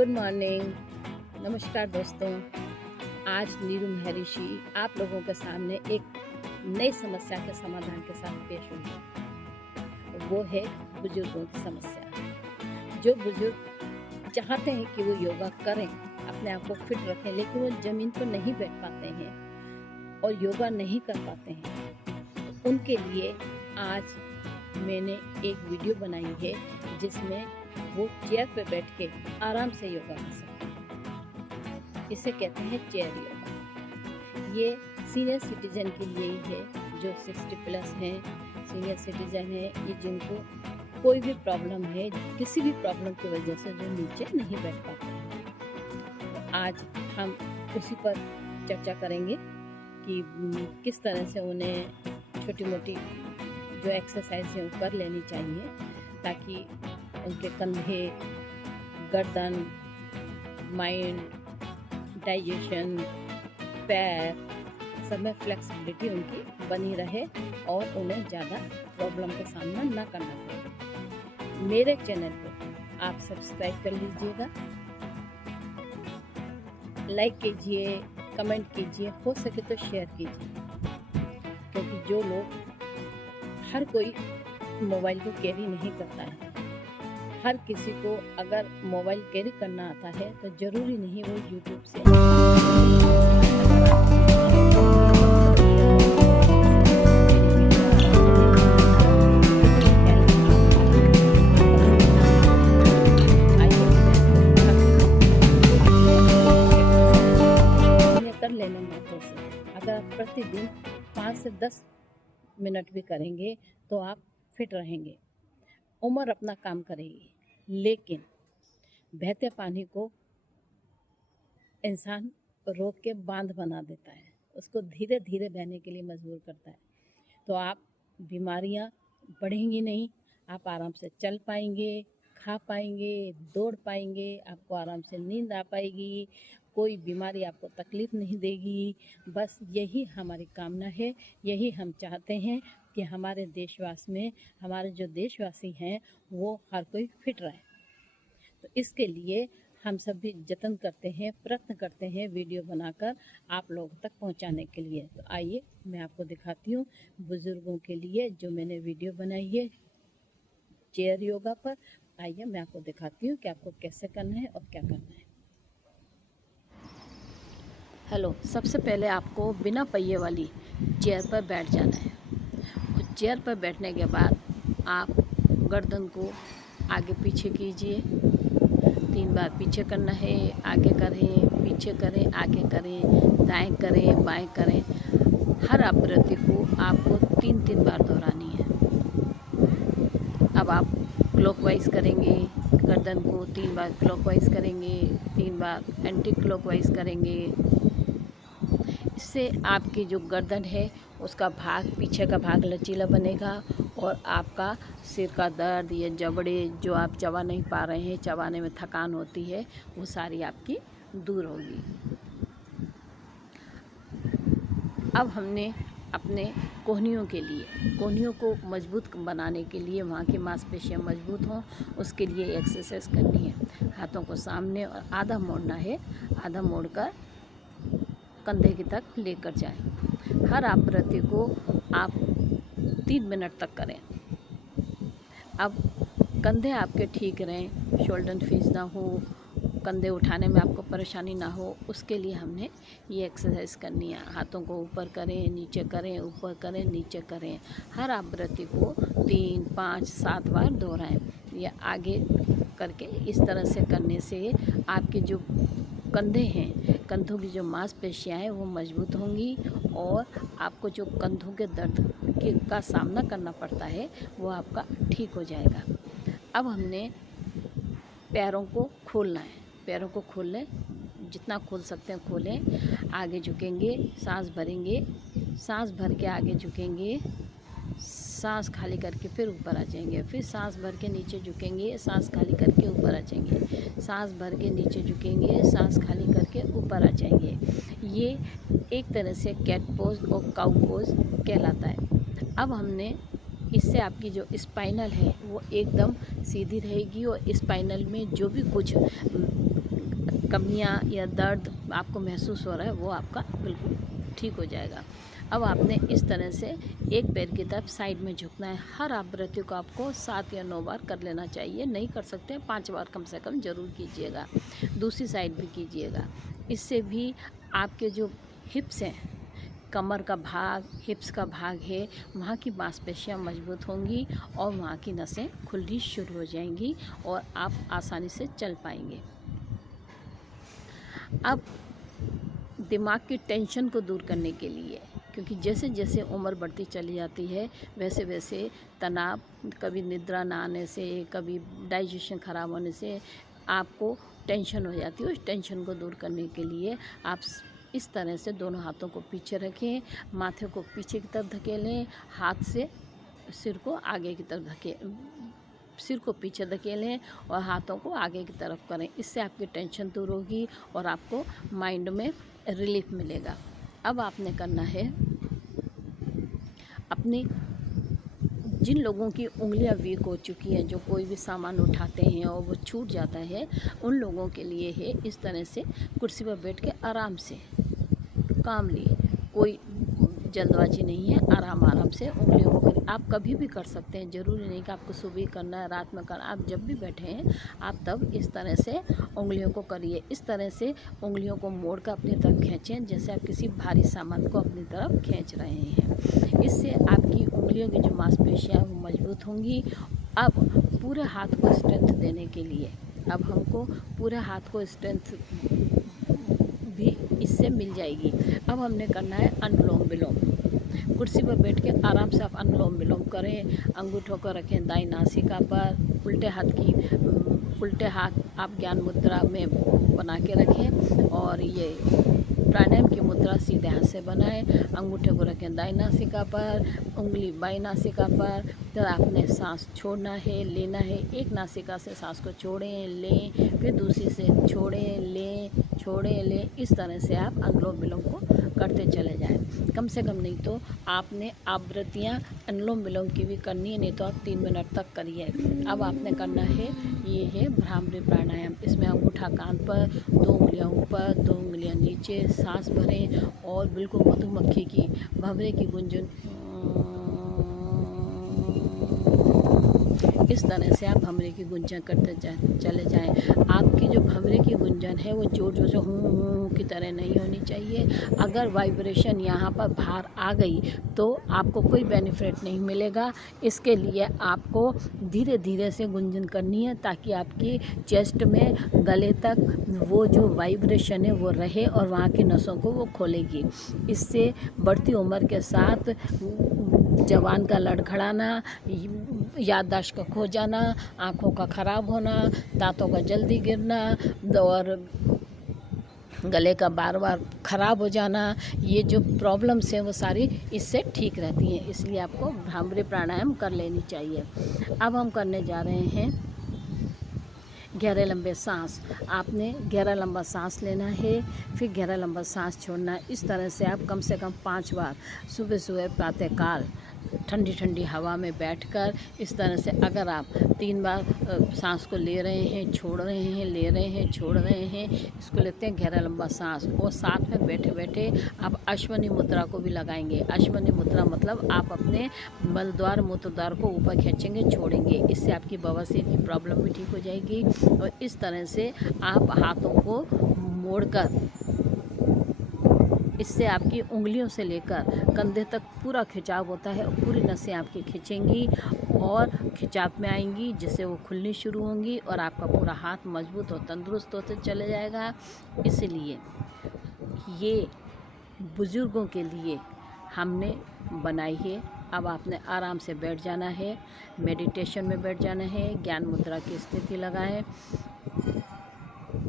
Good morning, नमस्कार दोस्तों। आज नीरू महर्षि आप लोगों के सामने एक नई समस्या के समाधान के साथ पेश हुई है। वो है बुजुर्गों की समस्या। जो बुजुर्ग चाहते हैं कि वो योगा करें, अपने आप को फिट रखें, लेकिन वो ज़मीन पर नहीं बैठ पाते हैं और योगा नहीं कर पाते हैं, तो उनके लिए आज मैंने एक वीडियो बनाई है जिसमें वो चेयर पर बैठ के आराम से योगा कर सकते हैं। इसे कहते हैं चेयर योगा। ये सीनियर सिटीजन के लिए ही है, जो 60+ हैं, सीनियर सिटीजन है, ये जिनको कोई भी प्रॉब्लम है, किसी भी प्रॉब्लम की वजह से जो नीचे नहीं बैठ पाते हैं। तो आज हम उसी पर चर्चा करेंगे कि किस तरह से उन्हें छोटी मोटी जो एक्सरसाइज है वो कर लेनी चाहिए, ताकि उनके कंधे, गर्दन, माइंड, डाइजेशन, पैर सब में फ्लेक्सिबिलिटी उनकी बनी रहे और उन्हें ज़्यादा प्रॉब्लम का सामना ना करना पड़े। मेरे चैनल को आप सब्सक्राइब कर लीजिएगा, लाइक कीजिए, कमेंट कीजिए, हो सके तो शेयर कीजिए, क्योंकि जो लोग, हर कोई मोबाइल को कैरी नहीं करता है। हर किसी को अगर मोबाइल कैरी करना आता है तो ज़रूरी नहीं वो यूट्यूब से कर लेने मात्रों से अगर आप प्रतिदिन 5 से 10 मिनट भी करेंगे तो आप फिट रहेंगे। उम्र अपना काम करेगी, लेकिन बहते पानी को इंसान रोक के बांध बना देता है, उसको धीरे धीरे बहने के लिए मजबूर करता है। तो आप बीमारियां बढ़ेंगी नहीं, आप आराम से चल पाएंगे, खा पाएंगे, दौड़ पाएंगे, आपको आराम से नींद आ पाएगी, कोई बीमारी आपको तकलीफ़ नहीं देगी। बस यही हमारी कामना है, यही हम चाहते हैं कि हमारे देशवास में, हमारे जो देशवासी हैं वो हर कोई फिट रहे। तो इसके लिए हम सब भी जतन करते हैं, प्रयत्न करते हैं वीडियो बनाकर आप लोगों तक पहुंचाने के लिए। तो आइए मैं आपको दिखाती हूँ बुज़ुर्गों के लिए जो मैंने वीडियो बनाई है चेयर योगा पर। आइए मैं आपको दिखाती हूँ कि आपको कैसे करना है और क्या करना है। हेलो, सबसे पहले आपको बिना पहिए वाली चेयर पर बैठ जाना है। और चेयर पर बैठने के बाद आप गर्दन को आगे पीछे कीजिए, 3 बार पीछे करना है, आगे करें, पीछे करें, आगे करें, दाएं करें, बाएं करें। हर आवृत्ति को आपको 3-3 बार दोहरानी है। अब आप क्लॉकवाइज करेंगे, गर्दन को 3 बार क्लॉकवाइज करेंगे, 3 बार एंटी क्लॉकवाइज करेंगे। इससे आपकी जो गर्दन है उसका भाग, पीछे का भाग लचीला बनेगा और आपका सिर का दर्द या जबड़े जो आप चबा नहीं पा रहे हैं, चबाने में थकान होती है, वो सारी आपकी दूर होगी। अब हमने अपने कोहनियों के लिए, कोहनियों को मजबूत बनाने के लिए, वहाँ की मांसपेशियाँ मजबूत हों, उसके लिए एक्सरसाइज करनी है। हाथों को सामने और आधा मोड़ना है, आधा मोड़कर कंधे की तक लेकर जाएं। हर आवृत्ति को आप 3 मिनट तक करें। अब कंधे आपके ठीक रहें, शोल्डर फीस ना हो, कंधे उठाने में आपको परेशानी ना हो, उसके लिए हमने ये एक्सरसाइज करनी है। हाथों को ऊपर करें, नीचे करें, ऊपर करें, नीचे करें। हर आवृत्ति को 3, 5, 7 बार दोहराएं। या आगे करके इस तरह से करने से आपके जो कंधे हैं, कंधों की जो मांसपेशियाँ हैं वो मजबूत होंगी और आपको जो कंधों के दर्द का सामना करना पड़ता है वो आपका ठीक हो जाएगा। अब हमने पैरों को खोलना है, पैरों को खोल लें, जितना खोल सकते हैं खोलें। आगे झुकेंगे, सांस भरेंगे, सांस भर के आगे झुकेंगे, सांस खाली करके फिर ऊपर आ जाएंगे, फिर सांस भर के नीचे झुकेंगे, सांस खाली करके ऊपर आ जाएंगे, सांस भर के नीचे झुकेंगे, सांस खाली करके ऊपर आ जाएंगे। ये एक तरह से कैट पोज और काउ पोज कहलाता है। अब हमने इससे आपकी जो स्पाइनल है वो एकदम सीधी रहेगी और स्पाइनल में जो भी कुछ कमियां या दर्द आपको महसूस हो रहा है वो आपका बिल्कुल ठीक हो जाएगा। अब आपने इस तरह से एक पैर की तरफ साइड में झुकना है। हर आवृत्ति को आपको 7 या 9 बार कर लेना चाहिए। नहीं कर सकते 5 बार कम से कम ज़रूर कीजिएगा। दूसरी साइड भी कीजिएगा। इससे भी आपके जो हिप्स हैं, कमर का भाग, हिप्स का भाग है, वहाँ की मांसपेशियाँ मजबूत होंगी और वहाँ की नसें खुलनी शुरू हो जाएंगी और आप आसानी से चल पाएंगे। अब दिमाग की टेंशन को दूर करने के लिए, क्योंकि जैसे जैसे उम्र बढ़ती चली जाती है वैसे वैसे तनाव, कभी निद्रा ना आने से, कभी डाइजेशन ख़राब होने से आपको टेंशन हो जाती है। उस टेंशन को दूर करने के लिए आप इस तरह से दोनों हाथों को पीछे रखें, माथे को पीछे की तरफ धकेलें, हाथ से सिर को आगे की तरफ सिर को पीछे धकेलें और हाथों को आगे की तरफ करें। इससे आपकी टेंशन दूर होगी और आपको माइंड में रिलीफ मिलेगा। अब आपने करना है, अपनी जिन लोगों की उंगलियां वीक हो चुकी हैं, जो कोई भी सामान उठाते हैं और वो छूट जाता है, उन लोगों के लिए है इस तरह से कुर्सी पर बैठ के आराम से कामली, कोई जल्दबाजी नहीं है, आराम से उंगलियों को आप कभी भी कर सकते हैं। ज़रूरी नहीं कि आपको सुबह करना है, रात में करना, आप जब भी बैठे हैं आप तब इस तरह से उंगलियों को करिए। इस तरह से उंगलियों को मोड़ कर अपनी तरफ खींचें जैसे आप किसी भारी सामान को अपनी तरफ खींच रहे हैं। इससे आपकी उंगलियों की जो मांसपेशियाँ वो मजबूत होंगी। अब पूरे हाथ को स्ट्रेंथ देने के लिए अब हमको पूरे हाथ को स्ट्रेंथ भी इससे मिल जाएगी। अब हमने करना है अनुलोम विलोम। कुर्सी पर बैठ के आराम से आप अनुलोम विलोम करें। अंगूठों को रखें दाईं नासिका पर, उल्टे हाथ आप ज्ञान मुद्रा में बना के रखें और ये प्राणायाम की मुद्रा सीधे हाथ से बनाएं। अंगूठे को रखें दाईं नासिका पर, उंगली बाईं नासिका पर। फिर आपने सांस छोड़ना है, लेना है। एक नासिका से सांस को छोड़ें, लें, फिर दूसरी से छोड़ें, लें, छोड़ें, लें। इस तरह से आप अनुलोम विलोम को करते चले जाएं। कम से कम नहीं तो आपने आवृत्तियाँ अनुलोम विलोम की भी करनी है, नहीं तो आप 3 मिनट तक करिए। अब आपने करना है, ये है भ्रामरी प्राणायाम। इसमें अंगूठा कान पर, 2 उंगलियां ऊपर, 2 उंगलियां नीचे, सांस भरें और बिल्कुल मधुमक्खी की भंवरे की गुंजन इस तरह से आप भंवरे की गुंजन करते चले जाएं। आपकी जो भंवरे की गुंजन है वो जोर जोर से हूँ की तरह नहीं होनी चाहिए। अगर वाइब्रेशन यहाँ पर बाहर आ गई तो आपको कोई बेनिफिट नहीं मिलेगा। इसके लिए आपको धीरे धीरे से गुंजन करनी है ताकि आपकी चेस्ट में गले तक वो जो वाइब्रेशन है वो रहे और वहाँ की नसों को वो खोलेगी। इससे बढ़ती उम्र के साथ जवान का लड़खड़ाना, याददाश्त का खो जाना, आँखों का ख़राब होना, दांतों का जल्दी गिरना और गले का बार बार ख़राब हो जाना, ये जो प्रॉब्लम्स हैं वो सारी इससे ठीक रहती हैं। इसलिए आपको भ्रामरी प्राणायाम कर लेनी चाहिए। अब हम करने जा रहे हैं गहरे लंबे सांस। आपने गहरा लंबा सांस लेना है, फिर गहरा लंबा सांस छोड़ना है। इस तरह से आप कम से कम 5 बार सुबह सुबह प्रातःकाल ठंडी ठंडी हवा में बैठकर इस तरह से अगर आप 3 बार सांस को ले रहे हैं, छोड़ रहे हैं, ले रहे हैं, छोड़ रहे हैं, इसको लेते हैं गहरा लंबा सांस। और साथ में बैठे बैठे आप अश्वनी मुद्रा को भी लगाएंगे। अश्वनी मुद्रा मतलब आप अपने मलद्वार मूत्रद्वार को ऊपर खींचेंगे, छोड़ेंगे। इससे आपकी बवासीर की प्रॉब्लम भी ठीक हो जाएगी। और इस तरह से आप हाथों को मोड़कर, इससे आपकी उंगलियों से लेकर कंधे तक पूरा खिंचाव होता है और पूरी नसें आपकी खिंचेंगी और खिंचाव में आएंगी, जिससे वो खुलनी शुरू होंगी और आपका पूरा हाथ मजबूत और तंदुरुस्त होते चले जाएगा। इसलिए ये बुज़ुर्गों के लिए हमने बनाई है। अब आपने आराम से बैठ जाना है, मेडिटेशन में बैठ जाना है। ज्ञान मुद्रा की स्थिति लगाएं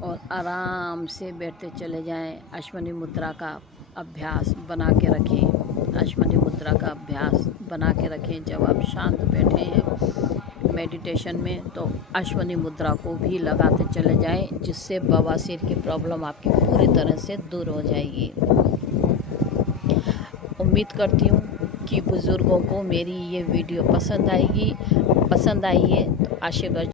और आराम से बैठते चले जाएं। अश्वनी मुद्रा का अभ्यास बना के रखें। अश्वनी मुद्रा का अभ्यास बना के रखें। जब आप शांत बैठे हैं मेडिटेशन में तो अश्वनी मुद्रा को भी लगाते चले जाएं, जिससे बवासीर की प्रॉब्लम आपकी पूरी तरह से दूर हो जाएगी। उम्मीद करती हूँ कि बुज़ुर्गों को मेरी ये वीडियो पसंद आई है तो आशीर्वाद